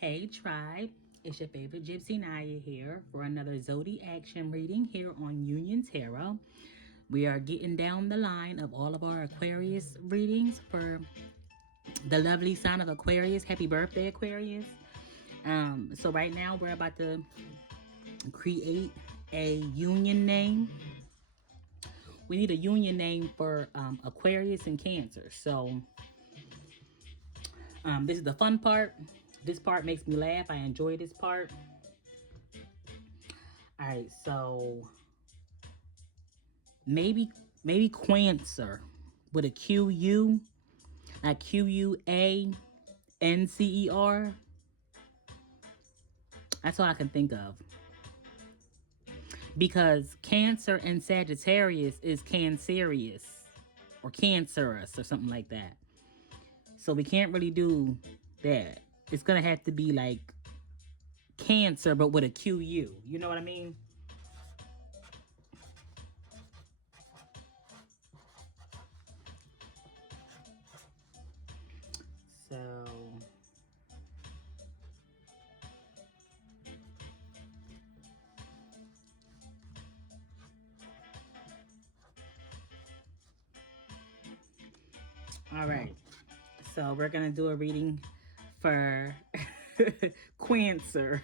Hey tribe, it's your favorite Gypsy Naya here for another Zodi action reading here on Union Tarot. We are getting down the line of all of our Aquarius readings for the lovely sign of Aquarius. Happy birthday, Aquarius. So right now we're about to create a union name. We need a union name for Aquarius and Cancer. So this is the fun part. This part makes me laugh. I enjoy this part. All right, so maybe Quancer with a Q-U, like Quancer. That's all I can think of. Because Cancer and Sagittarius is cancerious or cancerous or something like that. So we can't really do that. It's going to have to be like Cancer but with a Q-U. You know what I mean? So all right. So we're going to do a reading for Quancer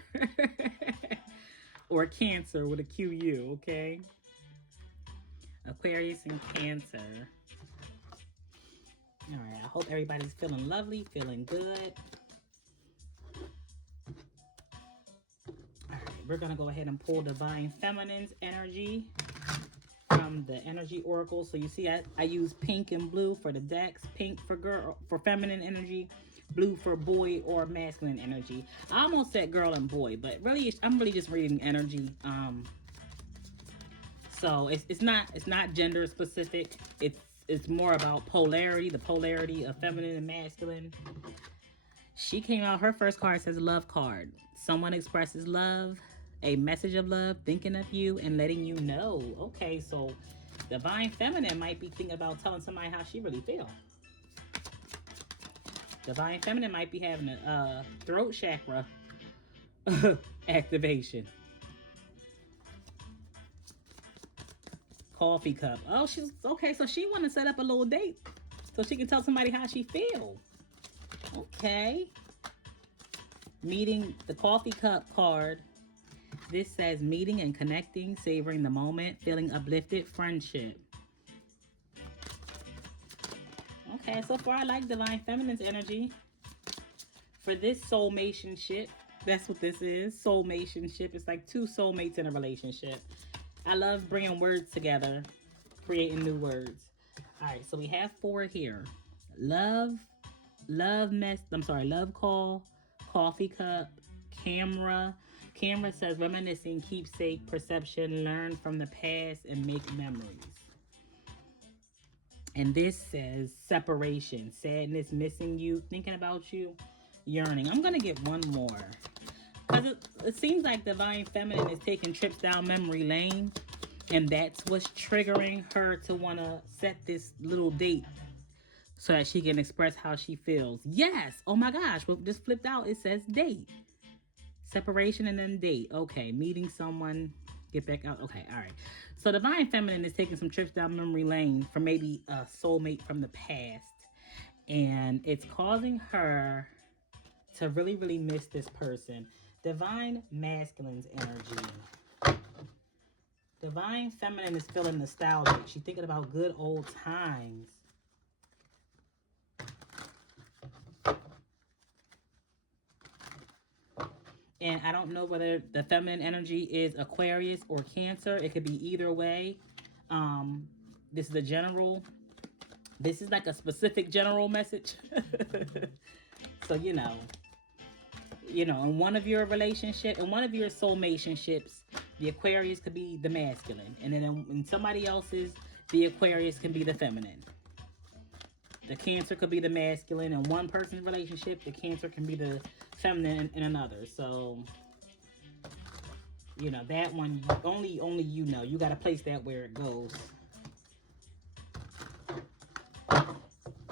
or Cancer with a Q-U, okay? Aquarius and Cancer. All right, I hope everybody's feeling lovely, feeling good. All right, we're going to go ahead and pull Divine Feminine's energy from the Energy Oracle. So you see I use pink and blue for the decks. Pink for girl, for feminine energy. Blue for boy or masculine energy. I almost said girl and boy, but really I'm really just reading energy. So it's not gender specific. It's more about polarity, the polarity of feminine and masculine. She came out, her first card says love card. Someone expresses love, a message of love, thinking of you and letting you know. Okay, so Divine Feminine might be thinking about telling somebody how she really feels. Divine Feminine might be having a throat chakra activation. Coffee cup. Oh, she's okay. So she want to set up a little date so she can tell somebody how she feels. Okay. Meeting, the coffee cup card. This says meeting and connecting, savoring the moment, feeling uplifted, friendship. Okay, so far I like Divine Feminine's energy. For this soulmationship, that's what this is, soulmationship. It's like two soulmates in a relationship. I love bringing words together, creating new words. All right, so we have 4 here. Love call, coffee cup, camera. Camera says reminiscing, keepsake, perception, learn from the past, and make memories. And this says separation, sadness, missing you, thinking about you, yearning. I'm going to get one more. Because it seems like Divine Feminine is taking trips down memory lane. And that's what's triggering her to want to set this little date so that she can express how she feels. Yes. Oh my gosh. Well, just flipped out. It says date. Separation and then date. Okay. Meeting someone. Get back out. Okay. All right. So Divine Feminine is taking some trips down memory lane for maybe a soulmate from the past. And it's causing her to really, really miss this person. Divine Masculine's energy. Divine Feminine is feeling nostalgic. She's thinking about good old times. And I don't know whether the feminine energy is Aquarius or Cancer. It could be either way. This is a general. This is like a specific general message. So, in one of your relationship, in one of your soulmateships, the Aquarius could be the masculine. And then in somebody else's, the Aquarius can be the feminine. The Cancer could be the masculine. In one person's relationship, the Cancer can be the feminine in another. So, that one, only you got to place that where it goes.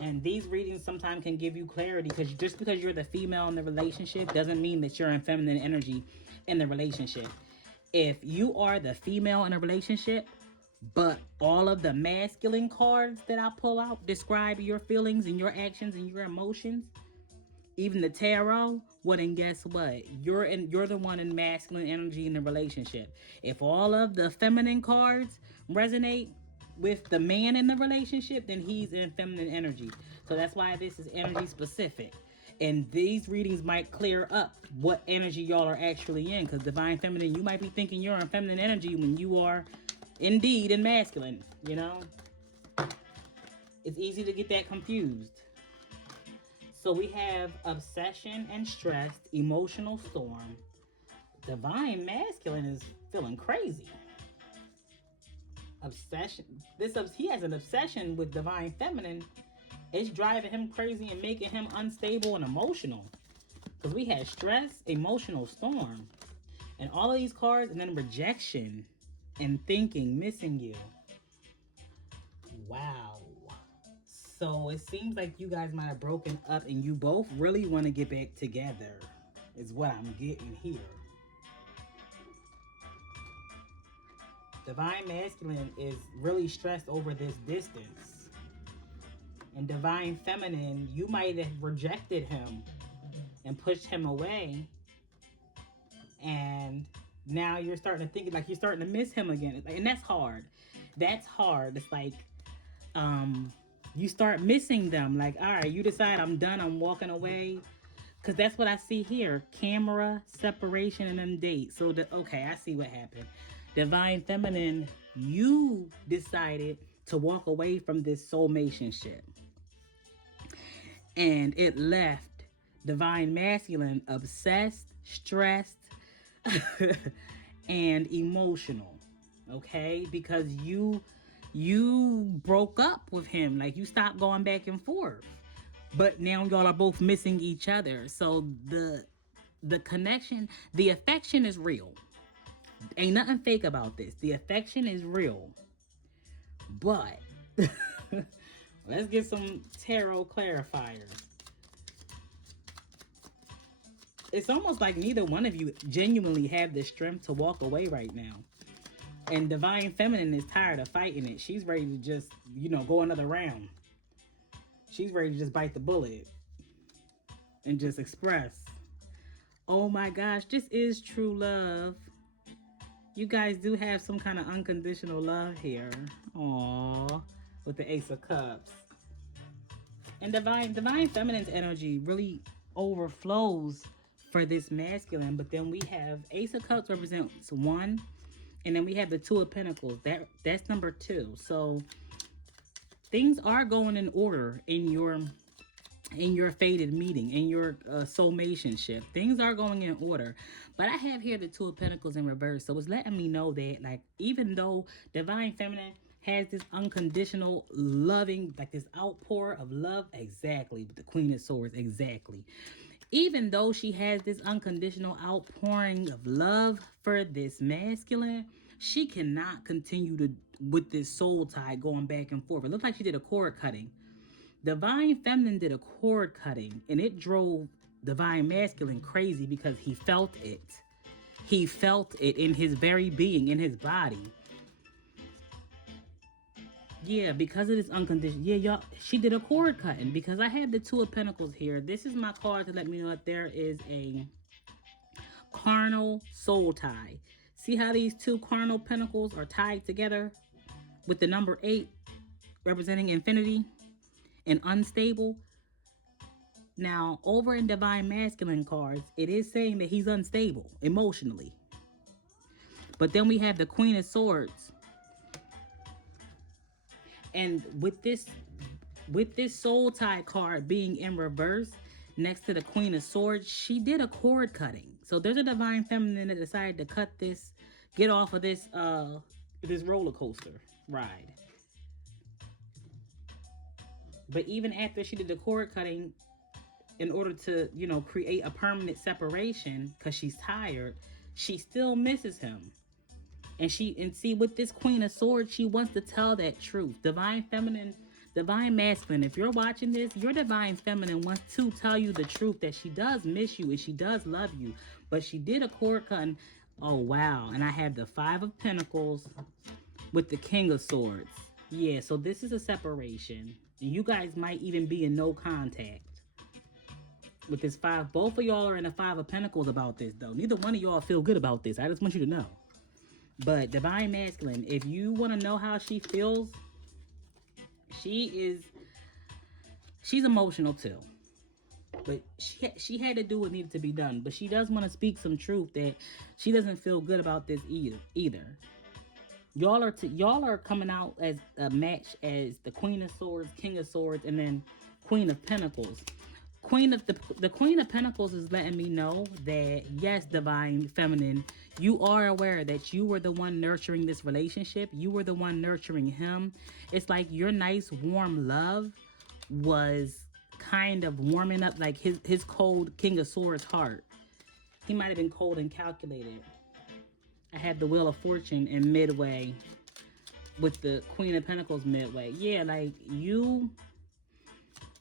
And these readings sometimes can give you clarity, because just because you're the female in the relationship doesn't mean that you're in feminine energy in the relationship. If you are the female in a relationship, but all of the masculine cards that I pull out describe your feelings and your actions and your emotions, even the tarot, well then guess what? You're the one in masculine energy in the relationship. If all of the feminine cards resonate with the man in the relationship, then he's in feminine energy. So that's why this is energy specific. And these readings might clear up what energy y'all are actually in. Because divine feminine, you might be thinking you're in feminine energy when you are indeed in masculine, you know? It's easy to get that confused. So we have obsession and stressed, emotional storm. Divine masculine is feeling crazy. Obsession. He has an obsession with divine feminine. It's driving him crazy and making him unstable and emotional. Because we had stress, emotional storm, and all of these cards, and then rejection and thinking, missing you. Wow. So it seems like you guys might have broken up and you both really want to get back together, is what I'm getting here. Divine masculine is really stressed over this distance. And divine feminine, you might have rejected him and pushed him away. And now you're starting to think like you're starting to miss him again. And that's hard. That's hard. It's like, you start missing them. Like, all right, you decide I'm done, I'm walking away. Because that's what I see here. Camera, separation, and then date. So, okay, I see what happened. Divine feminine, you decided to walk away from this soulmationship. And it left divine masculine obsessed, stressed, and emotional. Okay? Because you broke up with him. Like, you stopped going back and forth. But now y'all are both missing each other. So the connection, the affection is real. Ain't nothing fake about this. The affection is real. But let's get some tarot clarifiers. It's almost like neither one of you genuinely have the strength to walk away right now. And divine feminine is tired of fighting it. She's ready to just, go another round. She's ready to just bite the bullet and just express. Oh my gosh, this is true love. You guys do have some kind of unconditional love here. Aww, with the Ace of Cups. And divine feminine's energy really overflows for this masculine. But then we have Ace of Cups represents 1. And then we have the 2 of Pentacles. That's number 2. So things are going in order in your fated meeting, in your soulmationship. Things are going in order. But I have here the 2 of Pentacles in reverse. So it's letting me know that, like, even though divine feminine has this unconditional loving, like this outpour of love, exactly, with the Queen of Swords, exactly. Even though she has this unconditional outpouring of love for this masculine, she cannot continue with this soul tie going back and forth. It looks like she did a cord cutting. Divine feminine did a cord cutting, and it drove divine masculine crazy because he felt it. He felt it in his very being, in his body. Yeah, because of this unconditional. Yeah, y'all, she did a cord cutting because I have the 2 of Pentacles here. This is my card to let me know that there is a carnal soul tie. See how these 2 carnal pentacles are tied together with the number 8 representing infinity and unstable? Now, over in divine masculine cards, it is saying that he's unstable emotionally. But then we have the Queen of Swords. And with this soul tie card being in reverse next to the Queen of Swords, she did a cord cutting. So there's a divine feminine that decided to cut this, get off of this roller coaster ride. But even after she did the cord cutting, in order to, create a permanent separation because she's tired, she still misses him. And see, with this Queen of Swords, she wants to tell that truth. Divine feminine Divine Masculine, if you're watching this, your Divine Feminine wants to tell you the truth that she does miss you and she does love you. But she did a cord cutting. Oh, wow. And I have the Five of Pentacles with the King of Swords. Yeah, so this is a separation. And you guys might even be in no contact with this five. Both of y'all are in a Five of Pentacles about this, though. Neither one of y'all feel good about this. I just want you to know. But Divine Masculine, if you want to know how she feels, she's emotional too. But she had to do what needed to be done. But she does want to speak some truth that she doesn't feel good about this either. Y'all are coming out as a match as the Queen of Swords, King of Swords, and then Queen of Pentacles. The Queen of Pentacles is letting me know that, yes, Divine Feminine, you are aware that you were the one nurturing this relationship. You were the one nurturing him. It's like your nice, warm love was kind of warming up like his cold King of Swords heart. He might have been cold and calculated. I have the Wheel of Fortune in midway with the Queen of Pentacles midway. Yeah, like you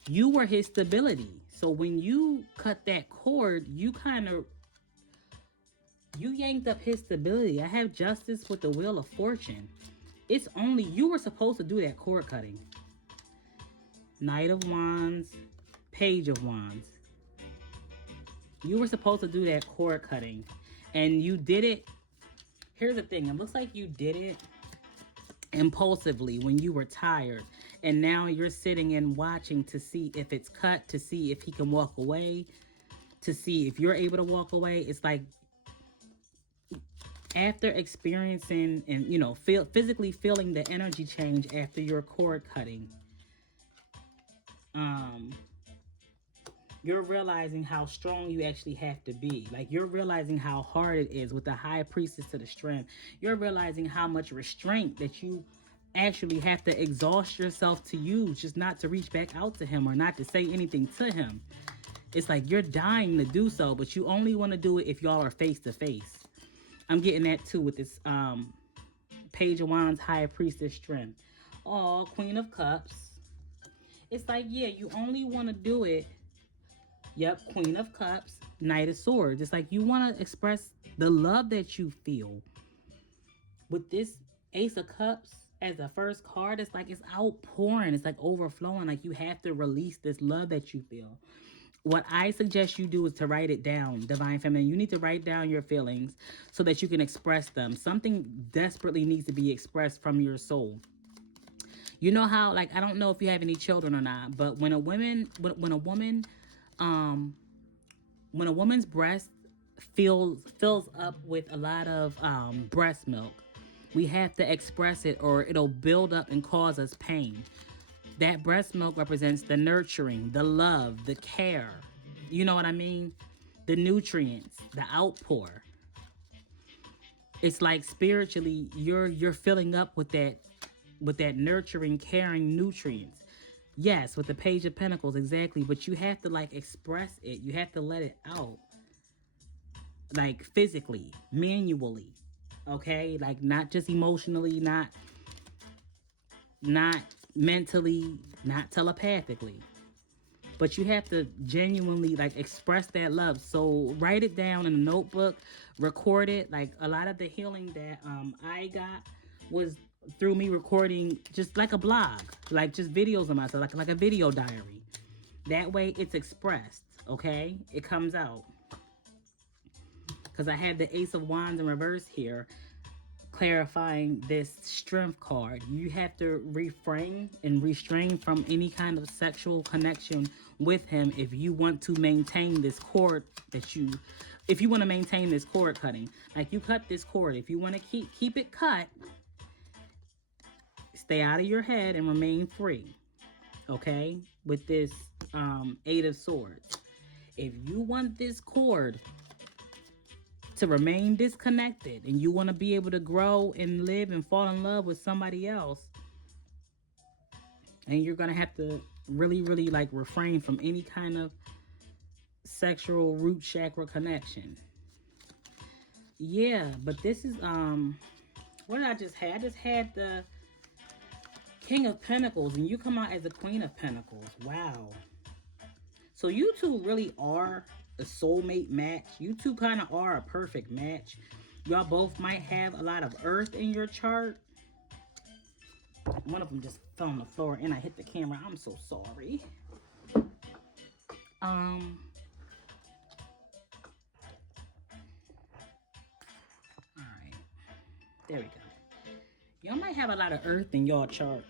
were his stability. So when you cut that cord, you yanked up his stability. I have Justice with the Wheel of Fortune. It's only, you were supposed to do that cord cutting. Knight of Wands, Page of Wands. You were supposed to do that cord cutting. And you did it. Here's the thing. It looks like you did it impulsively when you were tired. And now you're sitting and watching to see if it's cut, to see if he can walk away, to see if you're able to walk away. It's like after experiencing and, you know, physically feeling the energy change after your cord cutting, you're realizing how strong you actually have to be. Like, you're realizing how hard it is with the High Priestess to the Strength. You're realizing how much restraint that you actually have to exhaust yourself to use, just not to reach back out to him or not to say anything to him. It's like you're dying to do so, but you only want to do it if y'all are face to face. I'm getting that too with this Page of Wands, High Priestess, Strength. Oh, Queen of Cups. It's like, yeah, you only want to do it. Yep, Queen of Cups, Knight of Swords. It's like you want to express the love that you feel. With this Ace of Cups as the first card, it's like it's outpouring. It's like overflowing. Like you have to release this love that you feel. What I suggest you do is to write it down, Divine Feminine. You need to write down your feelings so that you can express them. Something desperately needs to be expressed from your soul. You know how, like, I don't know if you have any children or not, but when a woman's breast fills up with a lot of breast milk, we have to express it or it'll build up and cause us pain. That breast milk represents the nurturing, the love, the care. You know what I mean? The nutrients, the outpour. It's like spiritually you're filling up with that nurturing, caring nutrients. Yes, with the Page of Pentacles, exactly. But you have to, like, express it. You have to let it out. Like, physically, manually. Okay? Like, not just emotionally, not mentally, not telepathically. But you have to genuinely, like, express that love. So, write it down in a notebook. Record it. Like, a lot of the healing that I got was through me recording just like a blog, like just videos of myself, like a video diary. That way it's expressed, okay? It comes out. Because I have the Ace of Wands in reverse here, clarifying this Strength card. You have to refrain and restrain from any kind of sexual connection with him if you want to maintain this cord if you want to maintain this cord cutting. Like, you cut this cord. If you want to keep it cut, stay out of your head and remain free, okay? With this Eight of Swords. If you want this cord to remain disconnected and you want to be able to grow and live and fall in love with somebody else, and you're going to have to really, really, like, refrain from any kind of sexual root chakra connection. Yeah, but this is, what did I just have? I just had the King of Pentacles, and you come out as a Queen of Pentacles. Wow. So you two really are a soulmate match. You two kind of are a perfect match. Y'all both might have a lot of earth in your chart. One of them just fell on the floor and I hit the camera. I'm so sorry. All right. There we go. Y'all might have a lot of earth in y'all chart.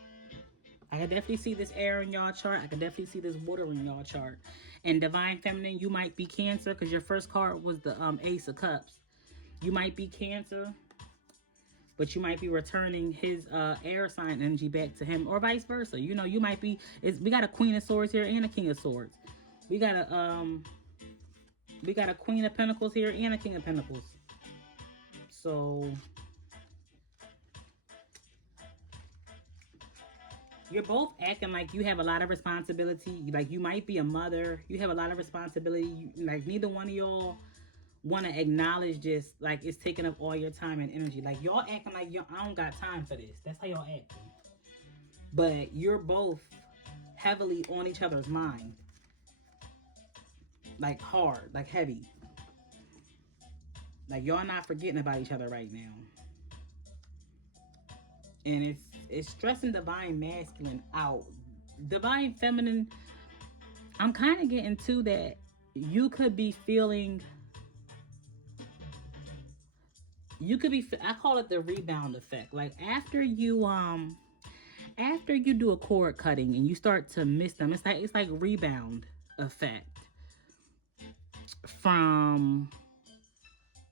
I can definitely see this air in y'all chart. I can definitely see this water in y'all chart. And Divine Feminine, you might be Cancer because your first card was the Ace of Cups. You might be Cancer, but you might be returning his air sign energy back to him, or vice versa. You know, you might be. We got a Queen of Swords here and a King of Swords. We got a Queen of Pentacles here and a King of Pentacles. So you're both acting like you have a lot of responsibility. Like you might be a mother. You have a lot of responsibility. Like neither one of y'all want to acknowledge just like it's taking up all your time and energy. Like y'all acting like I don't got time for this. That's how y'all acting. But you're both heavily on each other's mind. Like hard, like heavy. Like y'all not forgetting about each other right now. And it's stressing Divine Masculine out. Divine Feminine, I'm kind of getting to that you could be feeling, I call it the rebound effect. Like after you do a cord cutting and you start to miss them, it's like rebound effect from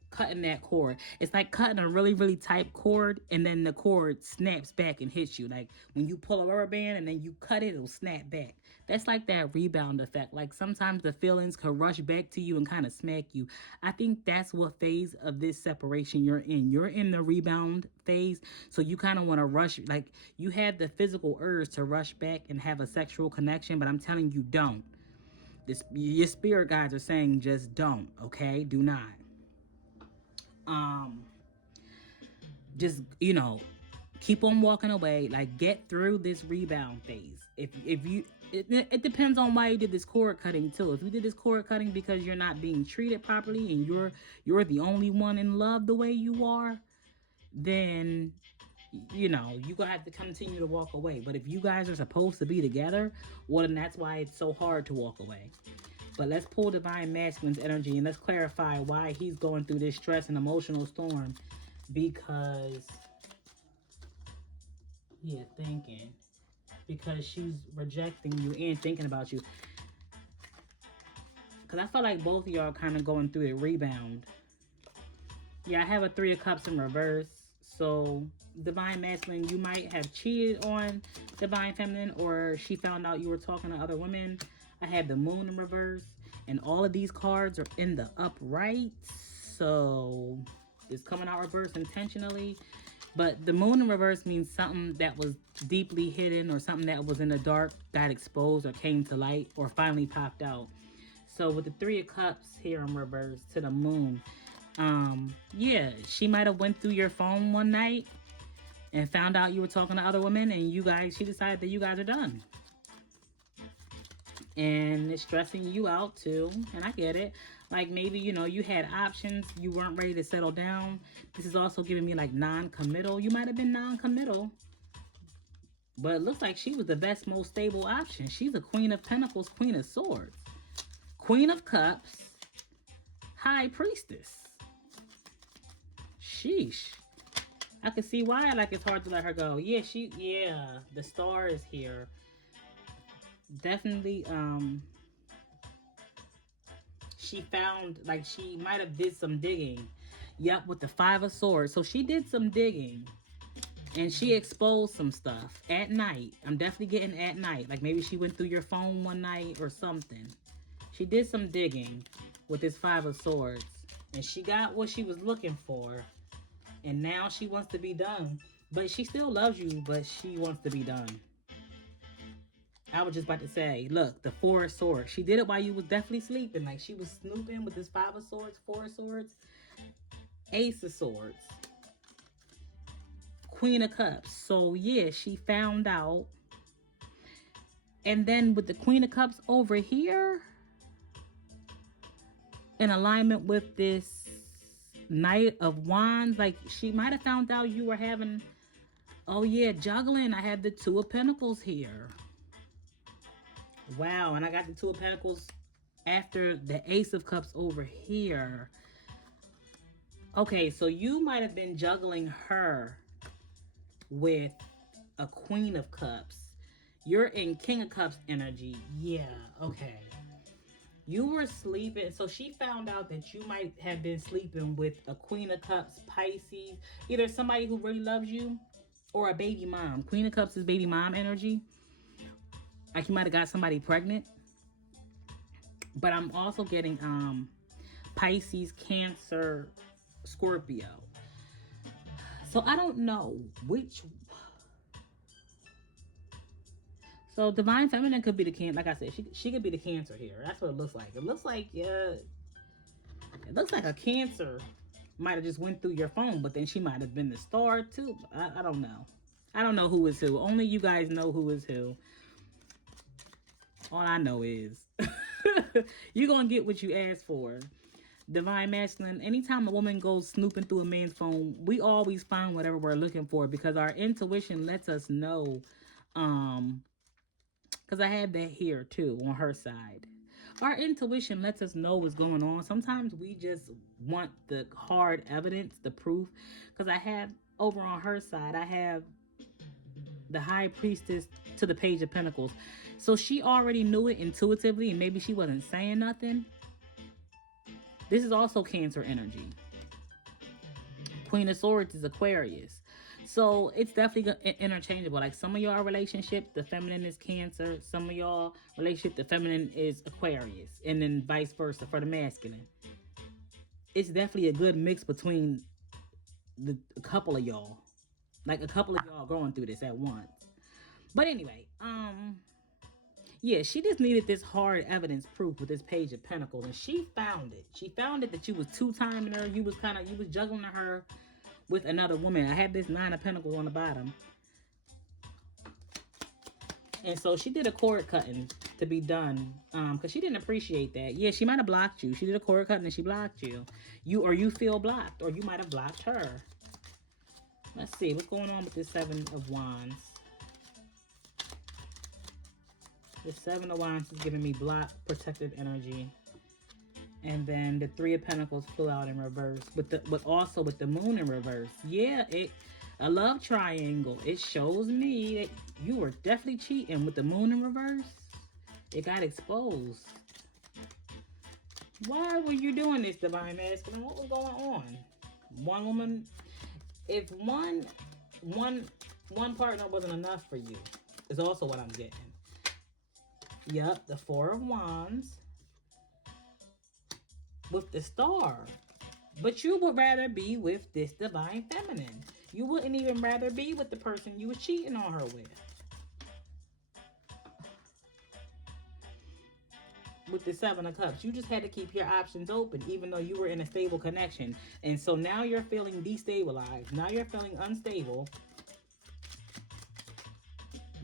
cutting that cord. It's like cutting a really, really tight cord and then the cord snaps back and hits you. Like when you pull a rubber band and then you cut it, it'll snap back. That's like that rebound effect. Like sometimes the feelings could rush back to you and kind of smack you. I think that's what phase of this separation you're in. You're in the rebound phase. So you kind of want to rush, like you have the physical urge to rush back and have a sexual connection, but I'm telling you, don't. Your spirit guides are saying just don't, okay? Do not. Just, you know, keep on walking away. Like get through this rebound phase. It depends on why you did this cord cutting too. If you did this cord cutting because you're not being treated properly and you're the only one in love the way you are, then you know you're gonna have to continue to walk away. But if you guys are supposed to be together, well then that's why it's so hard to walk away. But let's pull Divine Masculine's energy and let's clarify why he's going through this stress and emotional storm. Because she's rejecting you and thinking about you. Because I feel like both of y'all are kind of going through a rebound. Yeah, I have a 3 of Cups in reverse. So Divine Masculine, you might have cheated on Divine Feminine, or she found out you were talking to other women. I have the Moon in reverse, and all of these cards are in the upright. So it's coming out reverse intentionally. But the Moon in reverse means something that was deeply hidden or something that was in the dark got exposed or came to light or finally popped out. So with the 3 of Cups here in reverse to the Moon, yeah, she might have went through your phone one night and found out you were talking to other women, and she decided that you guys are done. And it's stressing you out too, and I get it. Like maybe, you know, you had options, you weren't ready to settle down. This is also giving me like non-committal. You might have been non-committal, but it looks like she was the best, most stable option. She's a Queen of Pentacles, Queen of Swords, Queen of Cups, High Priestess. Sheesh. I can see why like it's hard to let her go. Yeah, the Star is here. Definitely, she found, like, she might have did some digging. Yep, with the 5 of Swords. So she did some digging. And she exposed some stuff at night. I'm definitely getting at night. Like, maybe she went through your phone one night or something. She did some digging with this 5 of Swords. And she got what she was looking for. And now she wants to be done. But she still loves you, but she wants to be done. I was just about to say, look, the 4 of Swords. She did it while you was definitely sleeping. Like, she was snooping with this 5 of Swords, 4 of Swords, Ace of Swords, Queen of Cups. So yeah, she found out. And then with the Queen of Cups over here, in alignment with this Knight of Wands, like she might have found out you were having, oh yeah, juggling. I have the Two of Pentacles here. Wow, and I got the Two of Pentacles after the Ace of Cups over here. Okay, so you might have been juggling her with a Queen of Cups. You're in King of Cups energy. Yeah, okay. You were sleeping. So she found out that you might have been sleeping with a Queen of Cups, Pisces. Either somebody who really loves you or a baby mom. Queen of Cups is baby mom energy. Like you might have got somebody pregnant. But I'm also getting Pisces, Cancer, Scorpio. So I don't know which. So Divine Feminine could be the Cancer. Like I said, she could be the Cancer here. That's what it looks like. It looks like a Cancer might have just went through your phone, but then she might have been the star too. I don't know. I don't know who is who. Only you guys know who is who. All I know is you're gonna get what you asked for. Divine Masculine, anytime a woman goes snooping through a man's phone, we always find whatever we're looking for because our intuition lets us know. Because I had that here too on her side. Our intuition lets us know what's going on. Sometimes we just want the hard evidence, the proof. Because I have over on her side, I have the High Priestess to the Page of Pentacles. So she already knew it intuitively and maybe she wasn't saying nothing. This is also Cancer energy. Queen of Swords is Aquarius. So it's definitely interchangeable. Like some of y'all relationship, the feminine is Cancer. Some of y'all relationship, the feminine is Aquarius. And then vice versa for the masculine. It's definitely a good mix between a couple of y'all. Like a couple of y'all going through this at once. But anyway, yeah, she just needed this hard evidence proof with this Page of Pentacles, and she found it. She found it that you was two-timing her. You was juggling her with another woman. I had this Nine of Pentacles on the bottom. And so she did a cord cutting to be done because she didn't appreciate that. Yeah, she might have blocked you. She did a cord cutting and she blocked you. You feel blocked, or you might have blocked her. Let's see. What's going on with this Seven of Wands? The Seven of Wands is giving me blocked, protective energy. And then the Three of Pentacles flew out in reverse. But also with the Moon in reverse. Yeah, a love triangle. It shows me that you were definitely cheating with the Moon in reverse. It got exposed. Why were you doing this, Divine Masculine? What was going on? One woman, if one partner wasn't enough for you, is also what I'm getting. Yep, the Four of Wands with the Star. But you would rather be with this Divine Feminine. You wouldn't even rather be with the person you were cheating on her with. With the Seven of Cups, you just had to keep your options open, even though you were in a stable connection. And so now you're feeling destabilized. Now you're feeling unstable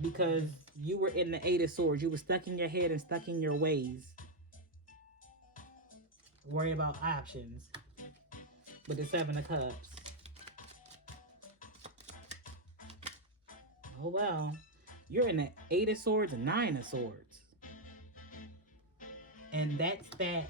because you were in the Eight of Swords. You were stuck in your head and stuck in your ways. Worried about options. With the Seven of Cups. Oh well. You're in the Eight of Swords and Nine of Swords. And that's that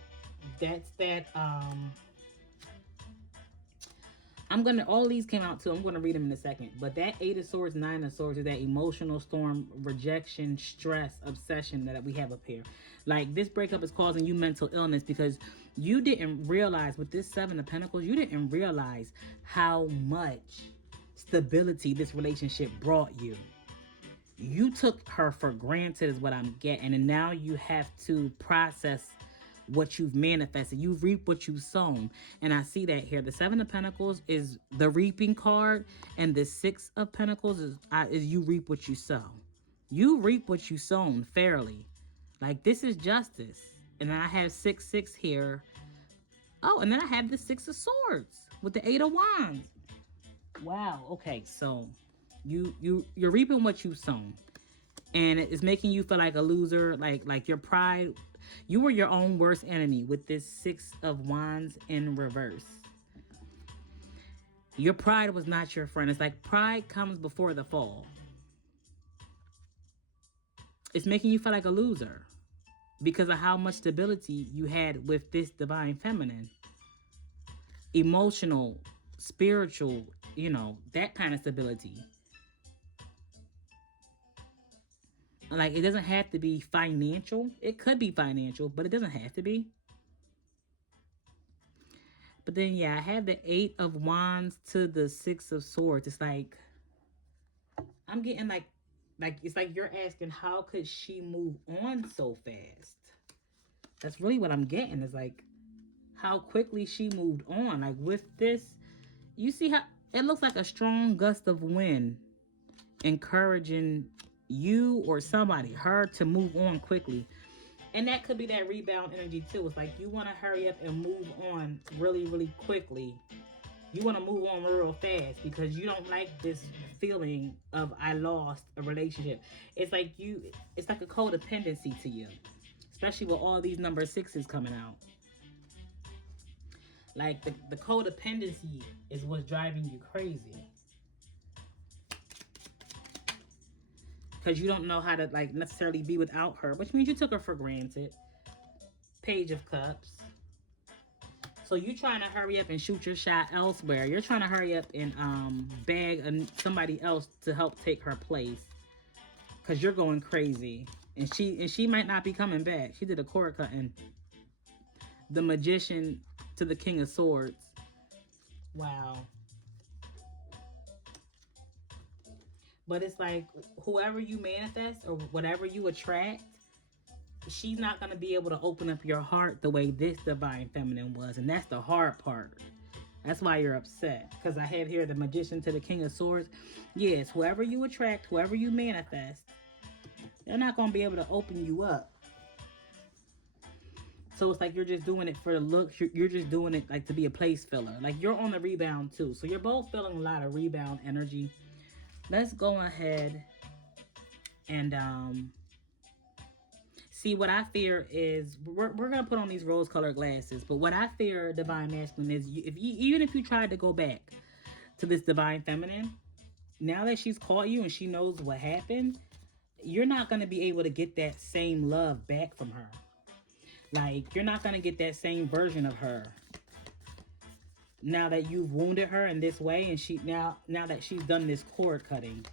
all these came out too. I'm gonna read them in a second. But that Eight of Swords, Nine of Swords is that emotional storm, rejection, stress, obsession that we have up here. Like this breakup is causing you mental illness because you didn't realize with this Seven of Pentacles, you didn't realize how much stability this relationship brought you. You took her for granted is what I'm getting. And now you have to process what you've manifested. You reap what you've sown. And I see that here. The Seven of Pentacles is the reaping card. And the Six of Pentacles is you reap what you sow. You reap what you sown fairly. Like this is justice. And then I have 6-6 here. Oh, and then I have the Six of Swords with the Eight of Wands. Wow. Okay. So you're reaping what you've sown, and it's making you feel like a loser. Like your pride. You were your own worst enemy with this Six of Wands in reverse. Your pride was not your friend. It's like pride comes before the fall. It's making you feel like a loser because of how much stability you had with this divine feminine. Emotional, spiritual, that kind of stability. Like, it doesn't have to be financial. It could be financial, but it doesn't have to be. But then, yeah, I have the Eight of Wands to the Six of Swords. It's like, I'm getting like it's like you're asking, how could she move on so fast? That's really what I'm getting. Is like how quickly she moved on. Like with this, you see how it looks like a strong gust of wind encouraging you or somebody, her, to move on quickly. And that could be that rebound energy too. It's like you want to hurry up and move on really, really quickly. You want to move on real fast because you don't like this feeling of I lost a relationship. It's like a codependency to you, especially with all these number sixes coming out. Like the codependency is what's driving you crazy because you don't know how to like necessarily be without her, which means you took her for granted. Page of Cups. So you trying to hurry up and shoot your shot elsewhere. You're trying to hurry up and bag somebody else to help take her place because you're going crazy, and she might not be coming back. She did a cord cutting. The Magician to the King of Swords. Wow. But it's like whoever you manifest or whatever you attract, she's not going to be able to open up your heart the way this divine feminine was. And that's the hard part. That's why you're upset. Because I have here the Magician to the King of Swords. Yes, whoever you attract, whoever you manifest, they're not going to be able to open you up. So it's like you're just doing it for the looks. You're just doing it like to be a place filler. Like you're on the rebound too. So you're both feeling a lot of rebound energy. Let's go ahead and see what I fear is we're gonna put on these rose-colored glasses. But what I fear, divine masculine, is even if you tried to go back to this divine feminine, now that she's caught you and she knows what happened, you're not gonna be able to get that same love back from her. Like you're not gonna get that same version of her. Now that you've wounded her in this way, and she now that she's done this cord cutting.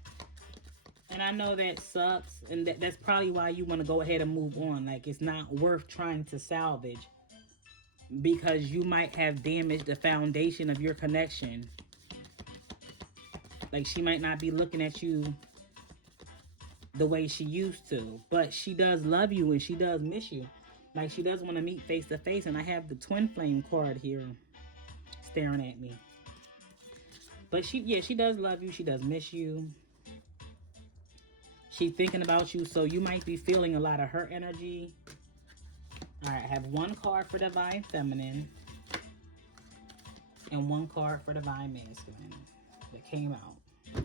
And I know that sucks, and that's probably why you want to go ahead and move on. Like, it's not worth trying to salvage because you might have damaged the foundation of your connection. Like, she might not be looking at you the way she used to, but she does love you and she does miss you. Like, she does want to meet face to face, and I have the Twin Flame card here staring at me. But she does love you. She does miss you. She's thinking about you, so you might be feeling a lot of her energy. All right, I have one card for Divine Feminine and one card for Divine Masculine that came out.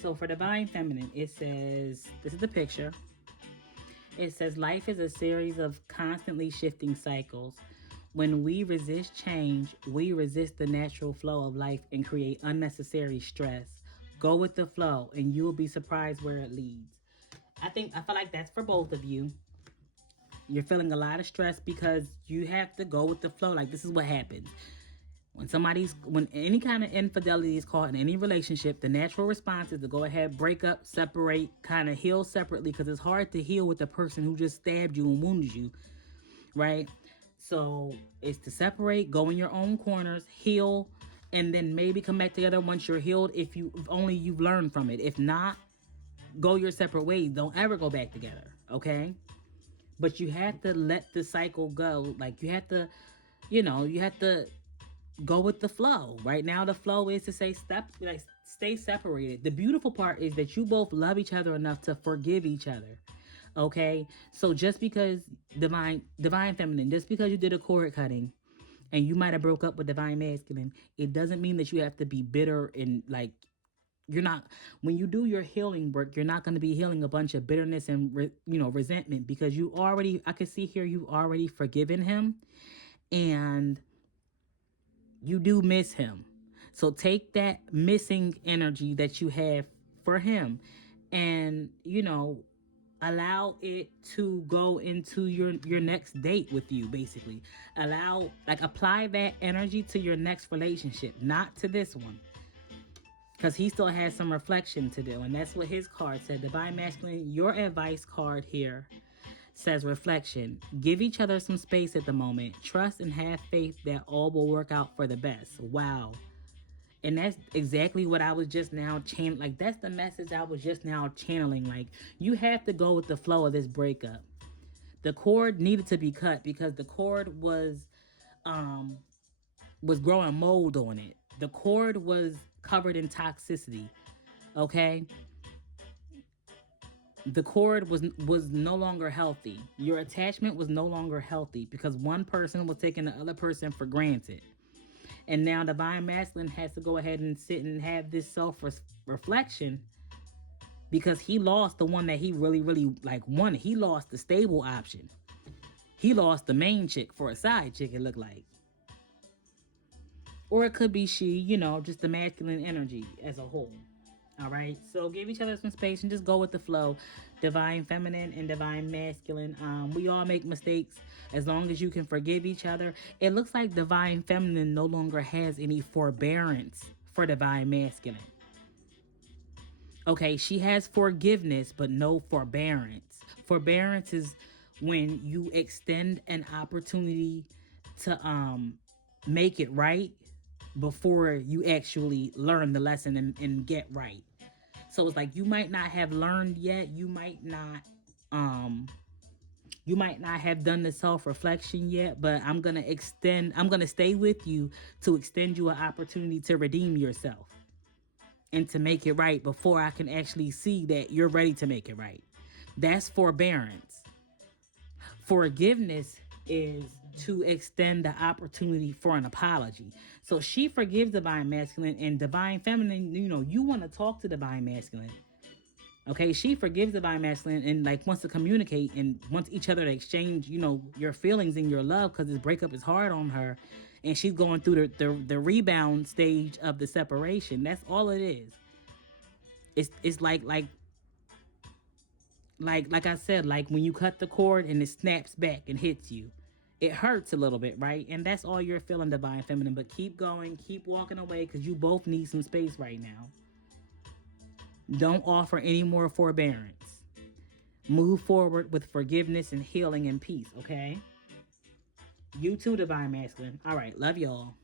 So for Divine Feminine, it says, this is the picture. It says, life is a series of constantly shifting cycles. When we resist change, we resist the natural flow of life and create unnecessary stress. Go with the flow, and you will be surprised where it leads. I feel like that's for both of you. You're feeling a lot of stress because you have to go with the flow. Like, this is what happens. When any kind of infidelity is caught in any relationship, the natural response is to go ahead, break up, separate, kind of heal separately, because it's hard to heal with the person who just stabbed you and wounded you, right? So it's to separate, go in your own corners, heal, and then maybe come back together once you're healed if you've learned from it. If not, go your separate ways. Don't ever go back together, okay? But you have to let the cycle go. Like, you have to go with the flow. Right now, the flow is to stay separated. The beautiful part is that you both love each other enough to forgive each other, okay? So just because divine feminine, just because you did a cord cutting, and you might have broke up with divine masculine. It doesn't mean that you have to be bitter and like you're not. When you do your healing work, you're not going to be healing a bunch of bitterness and resentment, because you already, I can see here, you already forgiven him, and you do miss him. So take that missing energy that you have for him, and allow it to go into your next date with you. Basically, apply that energy to your next relationship, not to this one, because he still has some reflection to do. And that's what his card said. Divine masculine, your advice card here says reflection. Give each other some space at the moment. Trust and have faith that all will work out for the best. Wow. And that's exactly what I was just now channeling. Like, that's the message I was just now channeling. Like, you have to go with the flow of this breakup. The cord needed to be cut because the cord was growing mold on it. The cord was covered in toxicity. Okay? The cord was no longer healthy. Your attachment was no longer healthy because one person was taking the other person for granted. And now divine masculine has to go ahead and sit and have this self-reflection because he lost the one that he really, really wanted. He lost the stable option. He lost the main chick for a side chick, it looked like. Or it could be she, just the masculine energy as a whole. All right, so give each other some space and just go with the flow. Divine feminine and divine masculine. We all make mistakes. As long as you can forgive each other. It looks like divine feminine no longer has any forbearance for divine masculine. Okay, she has forgiveness, but no forbearance. Forbearance is when you extend an opportunity to make it right before you actually learn the lesson and get right. So it's like you might not have learned yet. You might not have done the self-reflection yet, but I'm going to stay with you to extend you an opportunity to redeem yourself and to make it right before I can actually see that you're ready to make it right. That's forbearance. Forgiveness is to extend the opportunity for an apology. So she forgives divine masculine, and divine feminine, you want to talk to divine masculine. Okay, she forgives divine masculine and wants to communicate and wants each other to exchange, your feelings and your love, because this breakup is hard on her, and she's going through the rebound stage of the separation. That's all it is. It's like I said, like when you cut the cord and it snaps back and hits you. It hurts a little bit, right? And that's all you're feeling, divine feminine. But keep going, keep walking away, because you both need some space right now. Don't offer any more forbearance. Move forward with forgiveness and healing and peace, okay? You too, divine masculine. All right, love y'all.